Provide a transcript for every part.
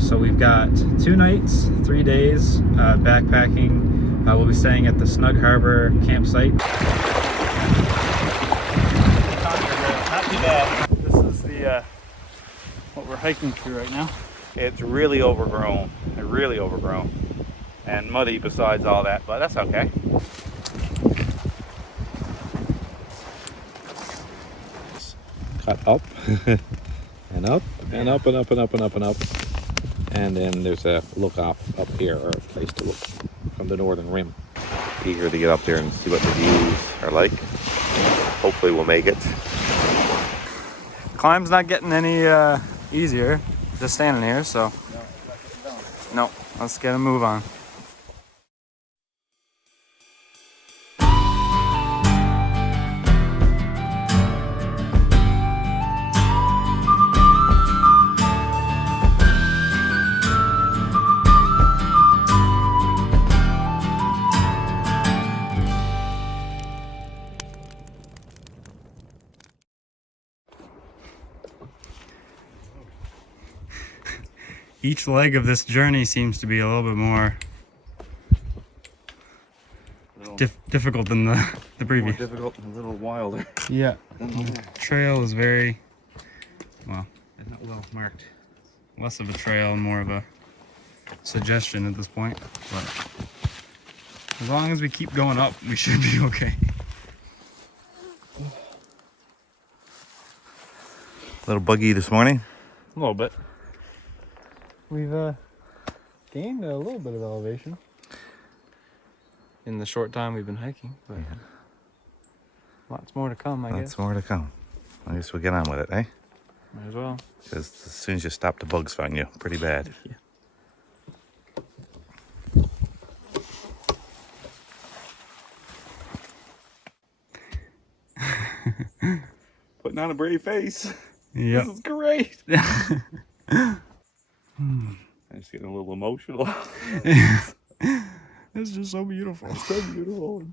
So we've got 2 nights, 3 days backpacking. We'll be staying at the Snug Harbour campsite. Not too bad. This is the what we're hiking through right now. It's really overgrown, and muddy besides all that, but that's okay. Cut up and up and up and up and up and up and up, and then there's a look off up here, or a place to look from the northern rim. Eager to get up there and see what the views are like. Hopefully we'll make it. Climb's not getting any easier just standing here, so no, let's get a move on. Each leg of this journey seems to be a little bit more difficult than the previous. More difficult and a little wilder. Yeah. The trail is very, well, It's not well marked. less of a trail and more of a suggestion at this point. But as long as we keep going up, we should be okay. Little buggy this morning. A little bit. We've gained a little bit of elevation in the short time we've been hiking, but lots more to come, I guess. Lots more to come. I guess we'll get on with it, eh? Might as well. Because as soon as you stop, the bugs find you pretty bad. Yeah. Putting on a brave face. Yep. This is great. I'm just getting a little emotional. It's just so beautiful. It's so beautiful and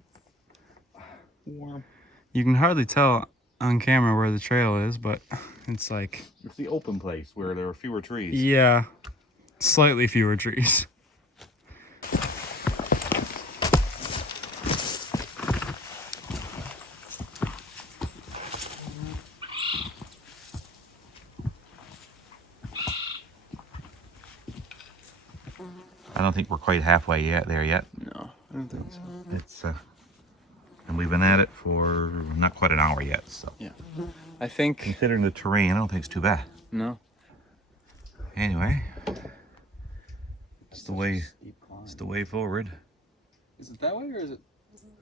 warm. You can hardly tell on camera where the trail is, but it's like... It's the open place where there are fewer trees. Yeah, slightly fewer trees. I don't think we're quite halfway there yet. No, I don't think so. It's and we've been at it for not quite an hour yet. So Yeah, I think... considering the terrain, I don't think it's too bad. No. Anyway, it's the way. It's the way forward. Is it that way or is it...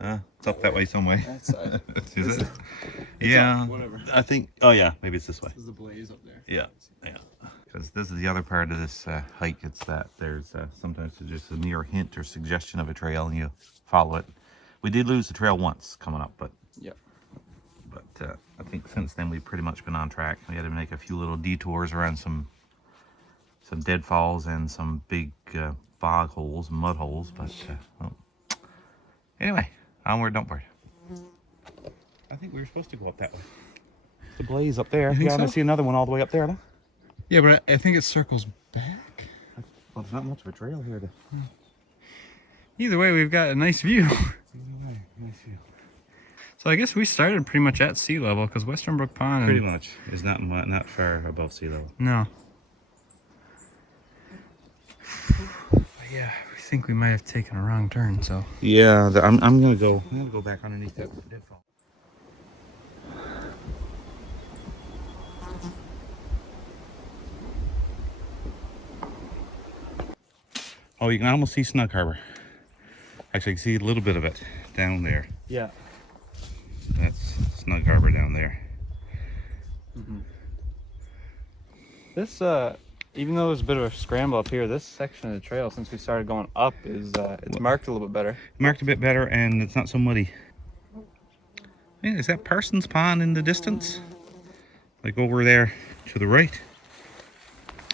It's up that way some way. That side. Is it? Yeah. up, whatever. I think. Oh yeah, maybe it's this way. This is the blaze up there. Yeah. Because this is the other part of this hike. It's that there's sometimes just a mere hint or suggestion of a trail, and you follow it. We did lose the trail once coming up, but Yeah. I think since then we've pretty much been on track. We had to make a few little detours around some deadfalls and some big bog holes, mud holes, but well. Anyway, onward, upward. I think we were supposed to go up that way. The blaze up there. You think Yeah, so? I see another one all the way up there. Huh? Yeah, but I think it circles back. Well, there's not much of a trail here. Either way, we've got a nice view. Anyway, nice view. So I guess we started pretty much at sea level because Western Brook Pond... Pretty much. Is not far above sea level. No. But yeah, we think we might have taken a wrong turn, so... Yeah, I'm gonna go back underneath that deadfall. Oh, you can almost see Snug Harbour. Actually, you can see a little bit of it down there. Yeah. That's Snug Harbour down there. Mm-hmm. This, even though there's a bit of a scramble up here, this section of the trail, since we started going up, is it's marked a little bit better. Marked a bit better, and it's not so muddy. Yeah, is that Parsons Pond in the distance? Like over there to the right?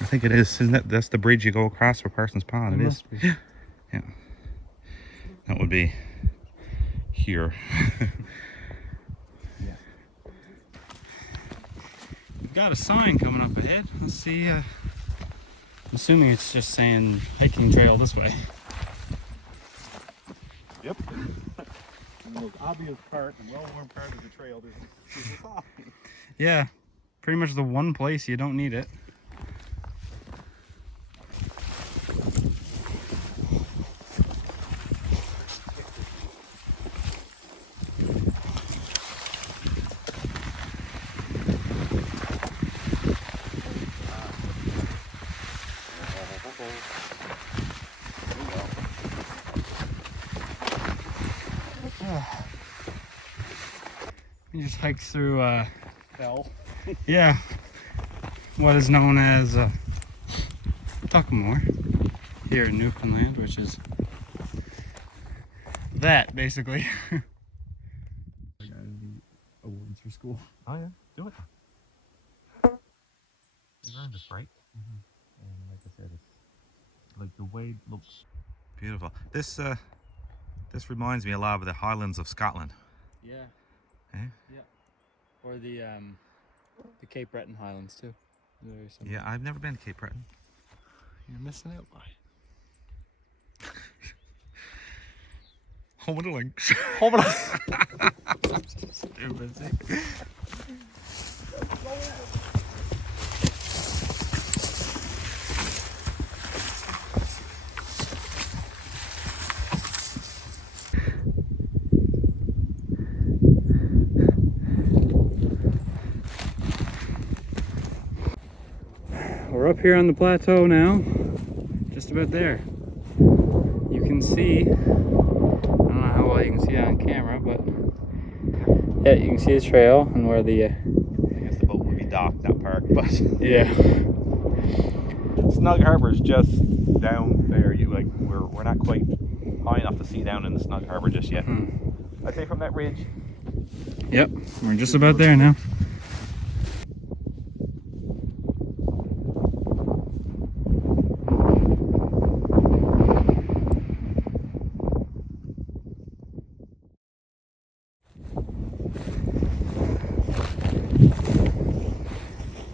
I think it is. Isn't that? That's the bridge you go across for Parsons Pond. It is. Yeah. Yeah. That would be here. Yeah. We've got a sign coming up ahead. Let's see I'm assuming it's just saying hiking trail this way. Yep. And the most obvious part, the well-worn part of the trail, there's a sign. Yeah, pretty much the one place you don't need it. You just hike through, Hell. yeah, what is known as Tuckamore here in Newfoundland, which is that basically. I got any awards for school. Oh yeah, do it. You earned this, right? And like I said, it's like the way it looks. Beautiful. This reminds me a lot of the Highlands of Scotland. Yeah. Eh? Yeah. Or the Cape Breton Highlands too. Very similar. Yeah, I've never been to Cape Breton. You're missing out. Why? Home of the Lynx. Hold on. Stupid. See? We're up here on the plateau now, just about there. You can see, I don't know how well you can see it on camera, but yeah, you can see the trail and where the I guess the boat would be docked, not parked, but yeah. Snug Harbour is just down there. We're not quite high enough to see down in the Snug Harbour just yet. I'd say from that ridge. Yep, we're just about there now.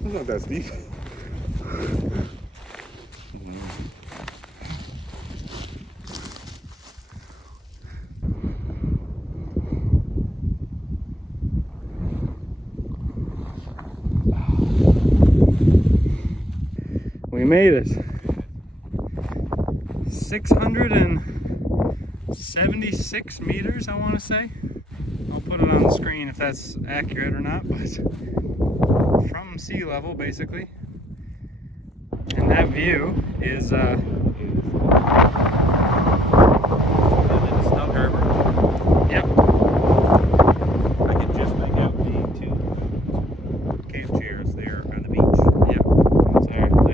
It's not that steep. We made it. 676 meters, I want to say. I'll put it on the screen if that's accurate or not, but from sea level, basically. And that view is Snug Harbour. yep. I can just make out the two camp chairs there on the beach. Yep. Sorry. Left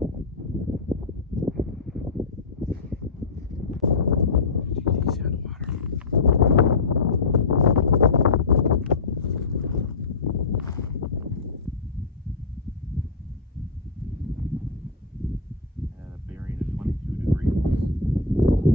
in the harbour. Easy on the water. Bearing at 22 degrees.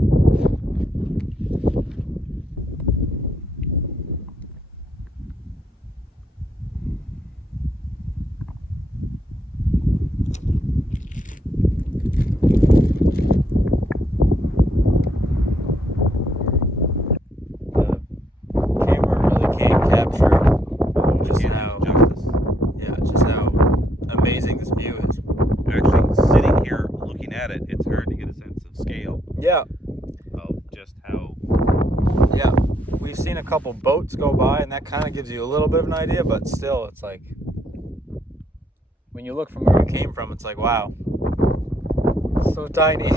The camera really can't capture just Can't how, do justice. yeah, just how amazing this view is. Actually, sitting here looking at it, it's hard to get a sense of scale Yeah. of just how. Yeah, we've seen a couple boats go by, and that kind of gives you a little bit of an idea, but still, it's like, when you look from where we came from, it's like, wow, so tiny.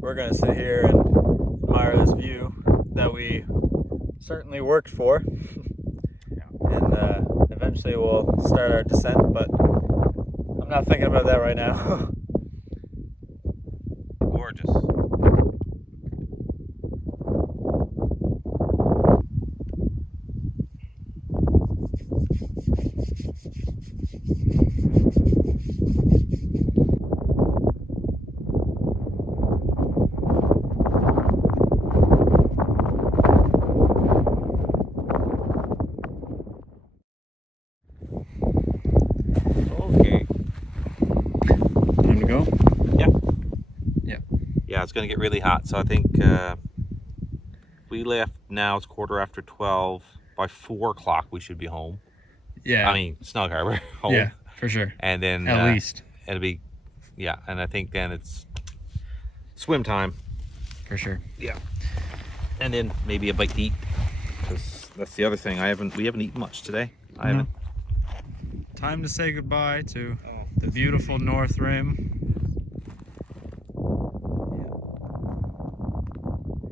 We're gonna sit here and admire this view that we certainly worked for, and eventually we'll start our descent, but I'm not thinking about that right now. Gorgeous. it's going to get really hot. So I think we left now. It's 12:15. By 4 o'clock, we should be home. Yeah. I mean, Snug Harbour home. Yeah, for sure. And then At least. it'll be, yeah. And I think then it's swim time. For sure. Yeah. And then maybe a bite to eat, because that's the other thing. We haven't eaten much today. I haven't. Time to say goodbye to the beautiful North Rim.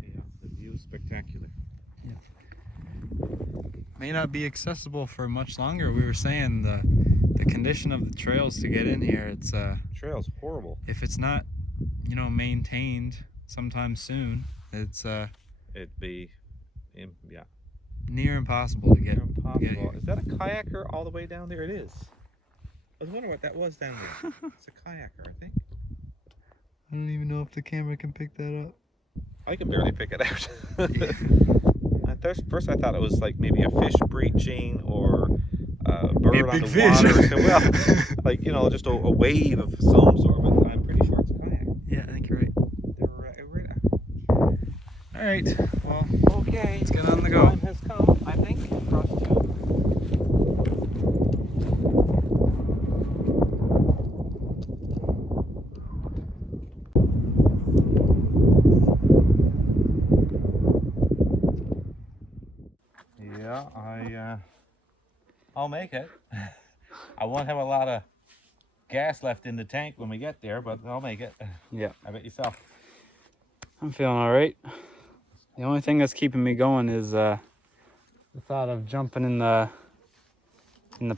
Yeah, the view is spectacular. Yeah. May not be accessible for much longer. We were saying the condition of the trails to get in here. It's Trail's horrible. if it's not, maintained sometime soon, it's It'd be, yeah. near impossible to get. Impossible. Get here. Is that a kayaker all the way down there? It is. I was wondering what that was down there. It's a kayaker, I think. I don't even know if the camera can pick that up. I can barely pick it out. At first I thought it was like maybe a fish breaching or a bird on big the fish. water. So, well, like, just a wave of some sort, but I'm pretty sure it's a kayak. Yeah, I think you're right. All right. Well, Okay. let's get on the go. Time has come, I think, for us to. Yeah, I'll make it. I won't have a lot of gas left in the tank when we get there, but I'll make it. Yeah. How about yourself? I'm feeling all right. The only thing that's keeping me going is the thought of jumping in the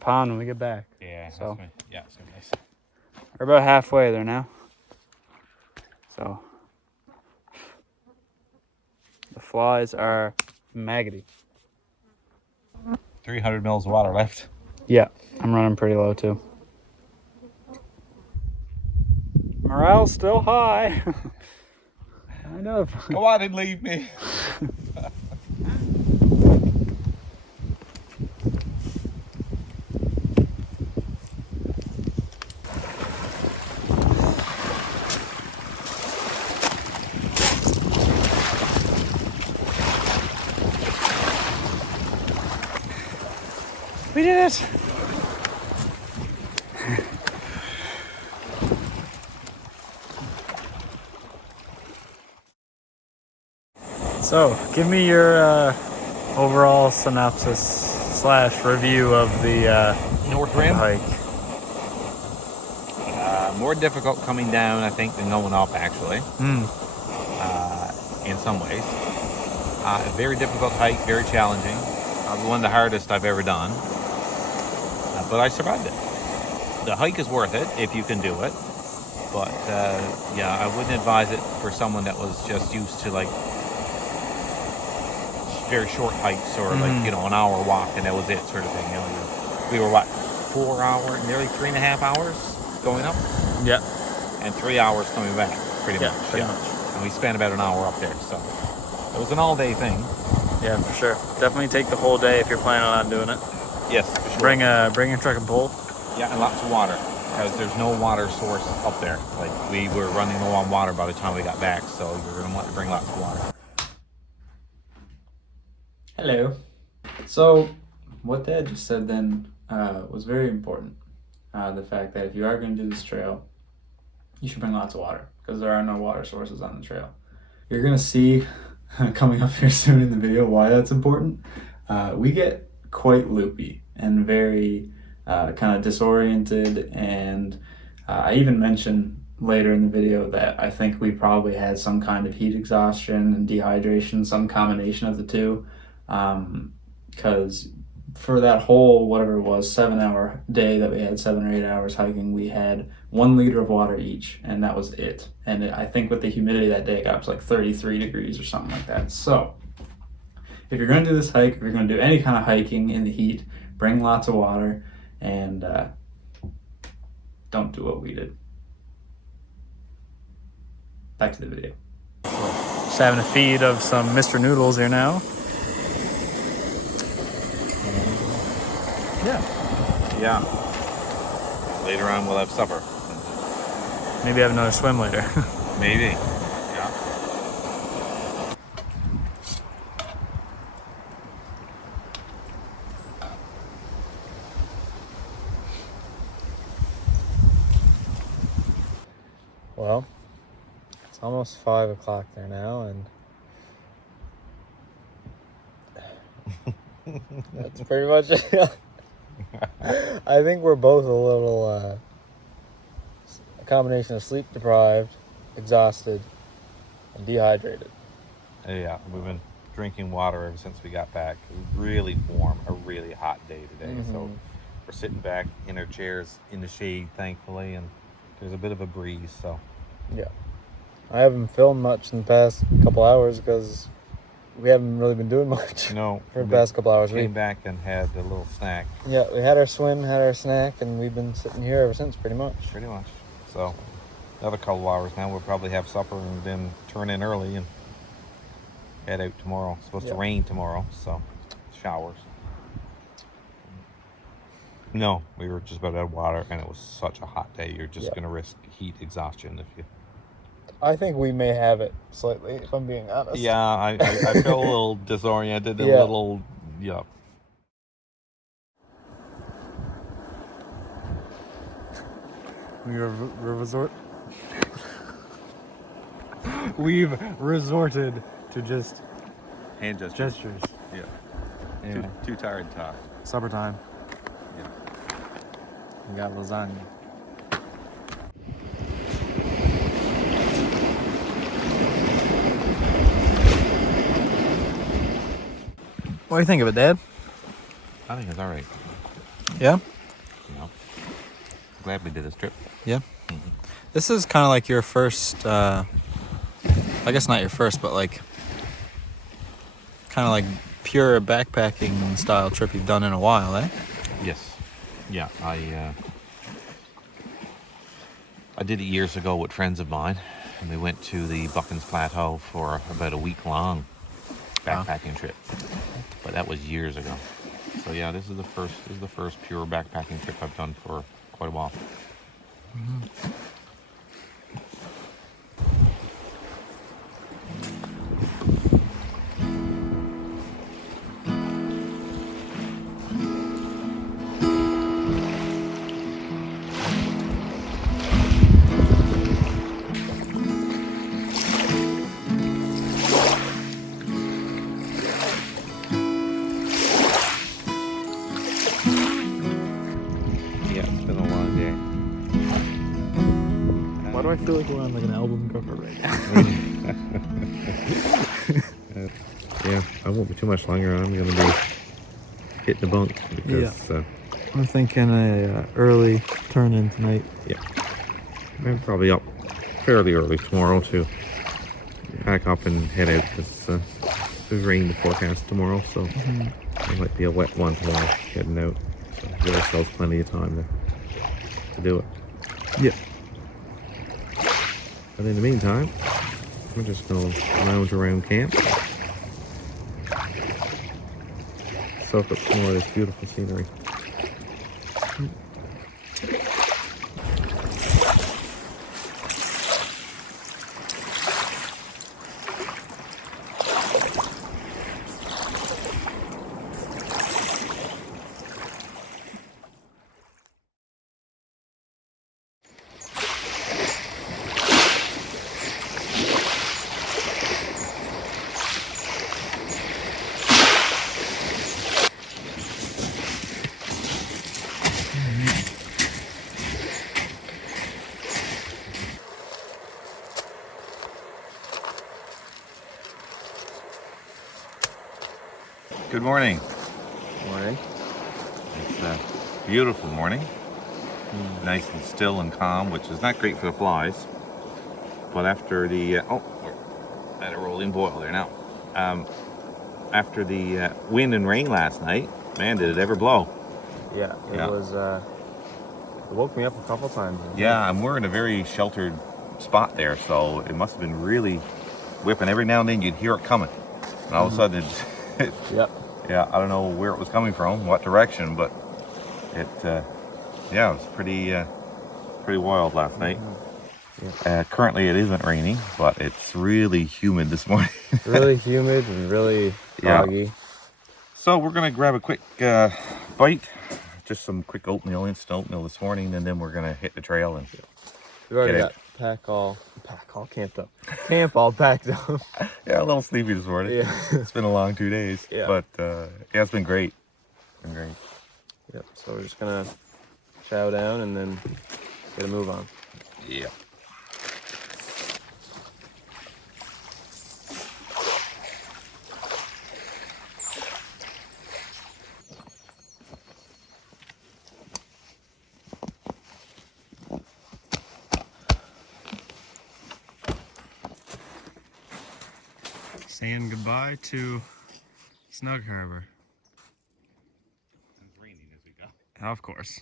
pond when we get back. Yeah. So. Yeah, it's gonna be nice. We're about halfway there now. So the flies are maggoty. 300 mils of water left. Yeah, I'm running pretty low too. Morale's still high. Kind of. Go on and leave me. We did it! So, give me your overall synopsis / review of the North Rim. hike. More difficult coming down, I think, than going up, actually. In some ways. A very difficult hike, very challenging. One of the hardest I've ever done. But I survived it. The hike is worth it if you can do it. But yeah, I wouldn't advise it for someone that was just used to like very short hikes or like, an hour walk and that was it sort of thing. We were what, 4 hours, nearly 3.5 hours going up? Yeah. And 3 hours coming back, pretty much. Pretty much. And we spent about an hour up there, so it was an all-day thing. Yeah, for sure. Definitely take the whole day if you're planning on doing it. Yes, for sure. Bring a truck and pole. Yeah, and lots of water, because there's no water source up there. Like, we were running low on water by the time we got back, so you're going to want to bring lots of water. Hello. So, what Dad just said then was very important. The fact that if you are going to do this trail, you should bring lots of water, because there are no water sources on the trail. You're going to see coming up here soon in the video why that's important. We get quite loopy and very kind of disoriented, and I even mentioned later in the video that I think we probably had some kind of heat exhaustion and dehydration, some combination of the two, because for that whole, whatever it was, 7-hour day that we had, 7 or 8 hours hiking, we had 1 liter of water each, and that was it. And I think with the humidity that day, it got up to like 33 degrees or something like that. So if you're going to do this hike, if you're going to do any kind of hiking in the heat, bring lots of water, and don't do what we did. Back to the video. Just having a feed of some Mr. Noodles here now. Yeah. Later on, we'll have supper. Maybe have another swim later. Maybe. Yeah. Well, it's almost 5 o'clock there now, and that's pretty much it. I think we're both a little, a combination of sleep deprived, exhausted, and dehydrated. Yeah, we've been drinking water ever since we got back. It was really warm, a really hot day today. So we're sitting back in our chairs in the shade, thankfully, and there's a bit of a breeze. So yeah, I haven't filmed much in the past couple hours because we haven't really been doing much. for the past couple hours. Came back and had a little snack. Yeah, we had our swim, had our snack, and we've been sitting here ever since, pretty much. Pretty much. So another couple hours now, we'll probably have supper and then turn in early and head out tomorrow. It's supposed to rain tomorrow, so showers. No, we were just about out of water, and it was such a hot day. You're just going to risk heat exhaustion if you... I think we may have it slightly, if I'm being honest. Yeah, I feel a little disoriented, a little, yeah. We've resorted to just hand gestures. Yeah. Yeah. Too tired to talk. Supper time. Yeah. We got lasagna. What do you think of it, Dad? I think it's all right. Yeah? You know, glad we did this trip. Yeah. This is kind of like your first, I guess not your first, but like, kind of like pure backpacking style trip you've done in a while, eh? Yes. Yeah, I did it years ago with friends of mine, and we went to the Buckins Plateau for about a week-long backpacking trip. But that was years ago. So yeah, this is the first pure backpacking trip I've done for quite a while. Why do I feel like we're on like an album cover right now? Yeah, I won't be too much longer. I'm going to be hitting the bunk because I'm thinking a early turn in tonight. Yeah, I'm probably up fairly early tomorrow to pack up and head out because there's rain to forecast tomorrow, so it might be a wet one tomorrow heading out. So give ourselves plenty of time to do it. Yeah. But in the meantime, we're just going to lounge around camp, soak up some more of this beautiful scenery. Good morning. Morning. It's a beautiful morning. Nice and still and calm, which is not great for the flies. But after the we're at a rolling boil there now. After the wind and rain last night, man, did it ever blow? Yeah, it was. It woke me up a couple times. Yeah, and we're in a very sheltered spot there, so it must have been really whipping. Every now and then you'd hear it coming, and all of a sudden it. Yeah, I don't know where it was coming from, what direction, but it was pretty wild last night. Currently it isn't raining, but it's really humid this morning. Really humid and really foggy. So we're gonna grab a quick bite, just some quick oatmeal, instant oatmeal this morning, and then we're gonna hit the trail and We've already got camp all packed up. Yeah, a little sleepy this morning. Yeah. It's been a long 2 days. Yeah. But yeah, it's been great. Great. Yep. So we're just gonna chow down and then get a move on. Yeah. Saying goodbye to Snug Harbour. It's raining as we go. Of course.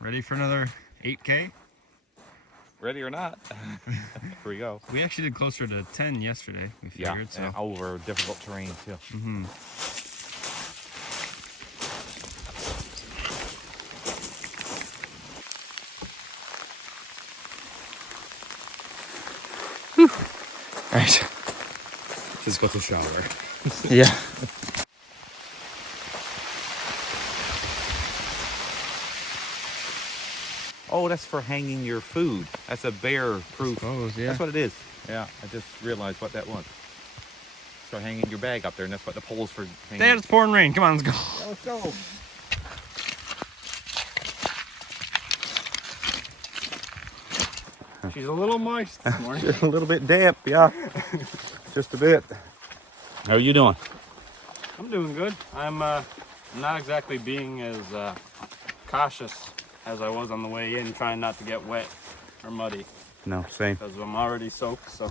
Ready for another 8K? Ready or not, here we go. We actually did closer to 10 yesterday, we figured. So. and over difficult terrain too. Mm-hmm. Right. Just got to shower. Yeah. Oh, that's for hanging your food. That's a bear-proof. Suppose, yeah. That's what it is. Yeah, I just realized what that was. So hanging your bag up there, and that's what the pole's for hanging. Dad, it's pouring rain. Come on, let's go. Yeah, let's go. She's a little moist this morning. Just a little bit damp, yeah. Just a bit. How are you doing? I'm doing good. I'm not exactly being as cautious as I was on the way in, trying not to get wet or muddy. No, same. Because I'm already soaked, so.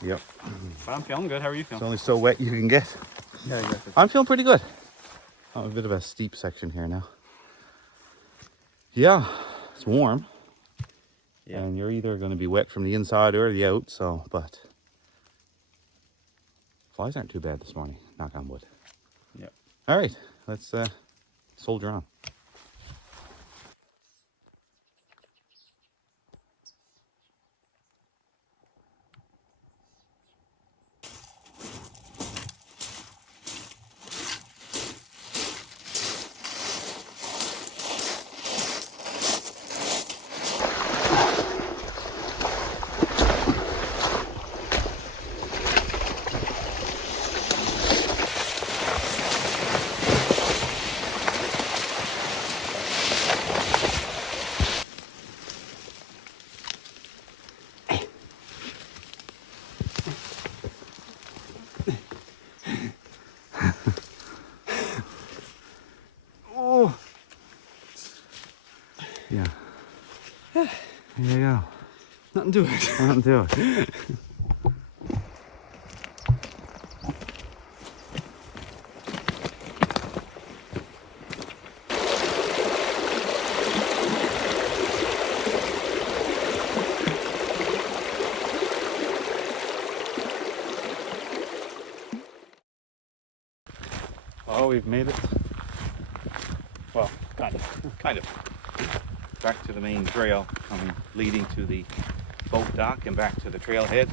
Yep. But I'm feeling good. How are you It's feeling? only so wet you can get. Yeah, exactly. I'm feeling pretty good. Oh, a bit of a steep section here now. Yeah, it's warm. Yeah. And you're either going to be wet from the inside or the out, so, but flies aren't too bad this morning, knock on wood. Yep. All right, let's soldier on. Oh. Yeah. There you go. Nothing to it. Nothing to it. Oh, we've made it. Well, kind of. Kind of. Back to the main trail, leading to the boat dock and back to the trailhead.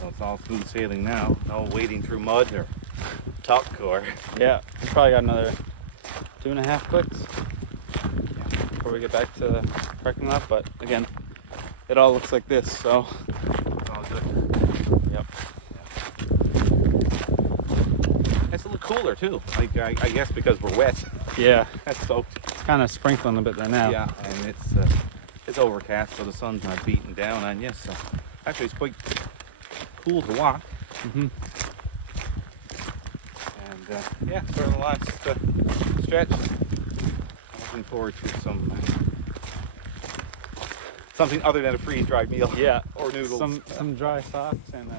So it's all smooth sailing now. No wading through mud or tuck or... Yeah, we probably got another 2.5 clicks before we get back to the parking lot. But again, it all looks like this, so It's all good. yep. It's a little cooler too. Like I guess because we're wet. Yeah, That's soaked. it's kind of sprinkling a bit there now. Yeah, and it's overcast, so the sun's not beating down on you. So actually, it's quite cool to walk. Mm-hmm. And yeah, sort of the last stretch. I'm looking forward to something other than a freeze-dried meal. Yeah, or noodles. some dry socks and.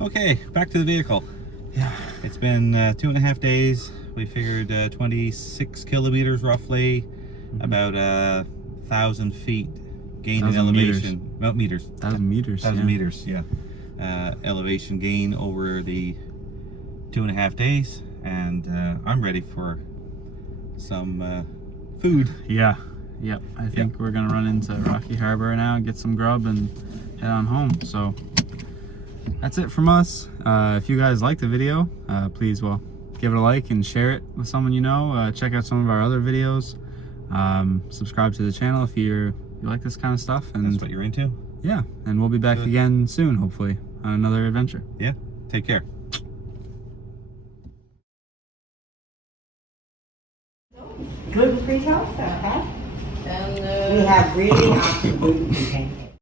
Okay, back to the vehicle. Yeah, it's been 2.5 days. We figured 26 kilometers roughly, about 1,000 feet gain in 1,000 elevation. Well, meters. 1,000 meters. 1,000 meters, yeah. Elevation gain over the 2.5 days, and I'm ready for some food. Yeah. Yep. I think we're gonna run into Rocky Harbour now and get some grub and head on home. So that's it from us. If you guys liked the video, please, give it a like and share it with someone you know. Check out some of our other videos. Subscribe to the channel if you like this kind of stuff. And That's what you're into? yeah, and we'll be back again soon, hopefully, on another adventure. Yeah. Take care. Gluten-free toast, okay? And We have really awesome gluten-free pancakes.